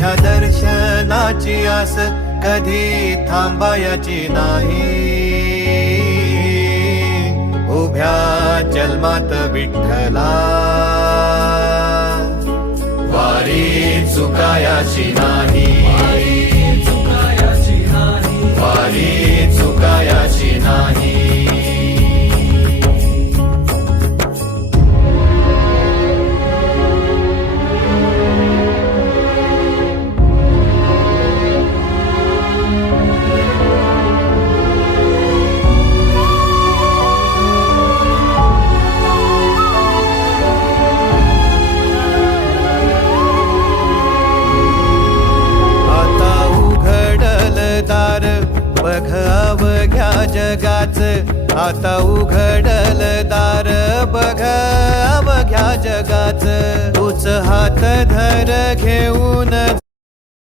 तुझ्या दर्शनाची आस कधी थांबायची नाही. उभ्या जन्मात विठ्ठला वारी चुकायाची नाही. वारी चुकायाची नाही. बघ अवघ्या जगाच, आता उघडल दार बघ अवघ्या जगाच. तूच हात धर घेऊन